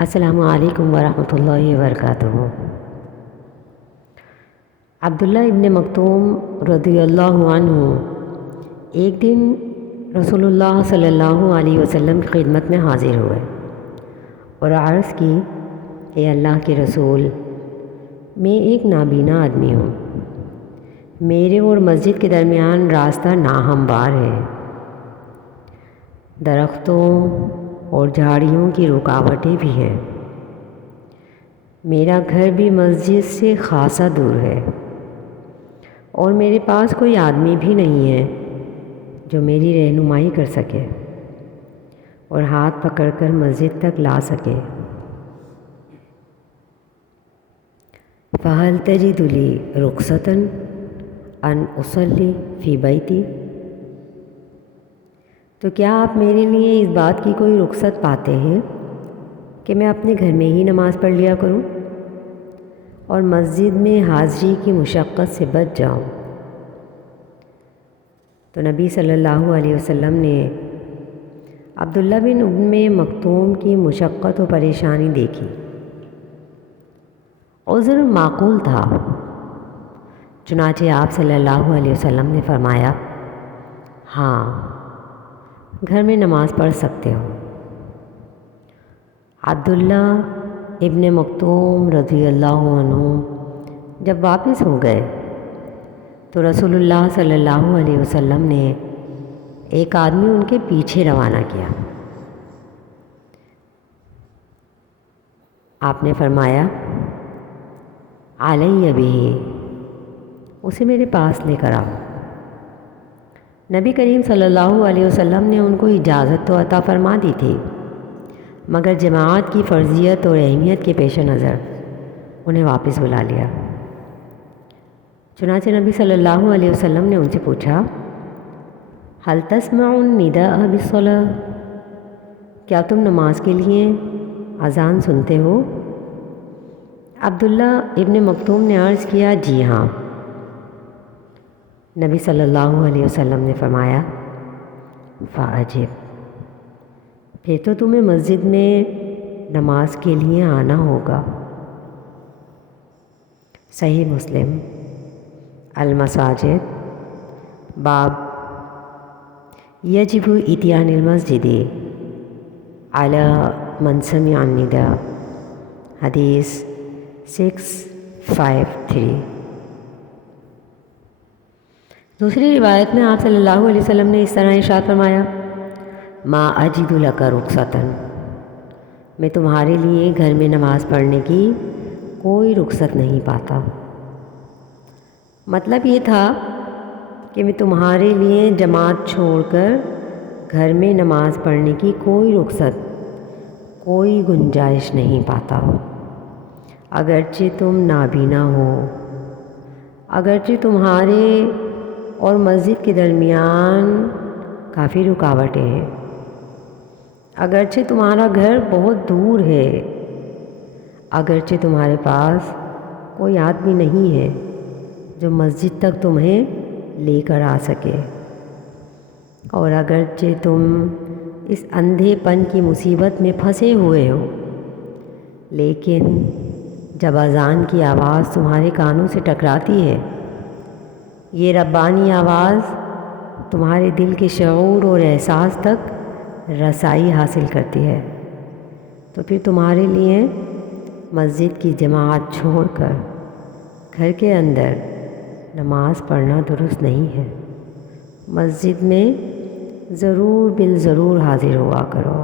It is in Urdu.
السلام علیکم ورحمۃ اللہ وبرکاتہ۔ عبداللہ ابن مکتوم رضی اللہ عنہ ایک دن رسول اللہ صلی اللہ علیہ وسلم کی خدمت میں حاضر ہوئے اور عرض کی، اے اللہ کے رسول، میں ایک نابینا آدمی ہوں، میرے اور مسجد کے درمیان راستہ ناہموار ہے، درختوں اور جھاڑیوں کی رکاوٹیں بھی ہیں، میرا گھر بھی مسجد سے خاصا دور ہے اور میرے پاس کوئی آدمی بھی نہیں ہے جو میری رہنمائی کر سکے اور ہاتھ پکڑ کر مسجد تک لا سکے۔ فَهَلْ تَجِدُ لِي رُخْصَةً أَنْ أُصَلِّي فِي بَيْتِي؟ تو کیا آپ میرے لیے اس بات کی کوئی رخصت پاتے ہیں کہ میں اپنے گھر میں ہی نماز پڑھ لیا کروں اور مسجد میں حاضری کی مشقت سے بچ جاؤں؟ تو نبی صلی اللہ علیہ وسلم نے عبداللہ بن ابن مکتوم کی مشقت و پریشانی دیکھی۔ عذر معقول تھا، چنانچہ آپ صلی اللہ علیہ وسلم نے فرمایا، ہاں، گھر میں نماز پڑھ سکتے ہو۔ عبداللہ ابن مکتوم رضی اللہ عنہ جب واپس ہو گئے تو رسول اللہ صلی اللہ علیہ وسلم نے ایک آدمی ان کے پیچھے روانہ کیا۔ آپ نے فرمایا، علیہ بہ، اسے میرے پاس لے کر آؤ۔ نبی کریم صلی اللہ علیہ وسلم نے ان کو اجازت تو عطا فرما دی تھی، مگر جماعت کی فرضیت اور اہمیت کے پیش نظر انہیں واپس بلا لیا۔ چنانچہ نبی صلی اللہ علیہ وسلم نے ان سے پوچھا، هل تسمع النداء بالصلاة؟ کیا تم نماز کے لیے اذان سنتے ہو؟ عبداللہ ابن مکتوم نے عرض کیا، جی ہاں۔ نبی صلی اللہ علیہ وسلم نے فرمایا، فَأَجِبْ، پھر تو تمہیں مسجد میں نماز کے لیے آنا ہوگا۔ صحیح مسلم المساجد باب یجب اتیان المسجد علی من سمع النداء، حدیث 653۔ دوسری روایت میں آپ صلی اللہ علیہ وسلم نے اس طرح ارشاد فرمایا، ما اجد لک رخصۃ، میں تمہارے لیے گھر میں نماز پڑھنے کی کوئی رخصت نہیں پاتا۔ مطلب یہ تھا کہ میں تمہارے لیے جماعت چھوڑ کر گھر میں نماز پڑھنے کی کوئی رخصت، کوئی گنجائش نہیں پاتا، اگرچہ تم نابینا ہو، اگرچہ تمہارے اور مسجد کے درمیان کافی رکاوٹیں ہیں، اگرچہ تمہارا گھر بہت دور ہے، اگرچہ تمہارے پاس کوئی آدمی نہیں ہے جو مسجد تک تمہیں لے کر آ سکے، اور اگرچہ تم اس اندھے پن کی مصیبت میں پھنسے ہوئے ہو، لیکن جب اذان کی آواز تمہارے کانوں سے ٹکراتی ہے، یہ ربانی آواز تمہارے دل کے شعور اور احساس تک رسائی حاصل کرتی ہے، تو پھر تمہارے لیے مسجد کی جماعت چھوڑ کر گھر کے اندر نماز پڑھنا درست نہیں ہے۔ مسجد میں ضرور بالضرور حاضر ہوا کرو۔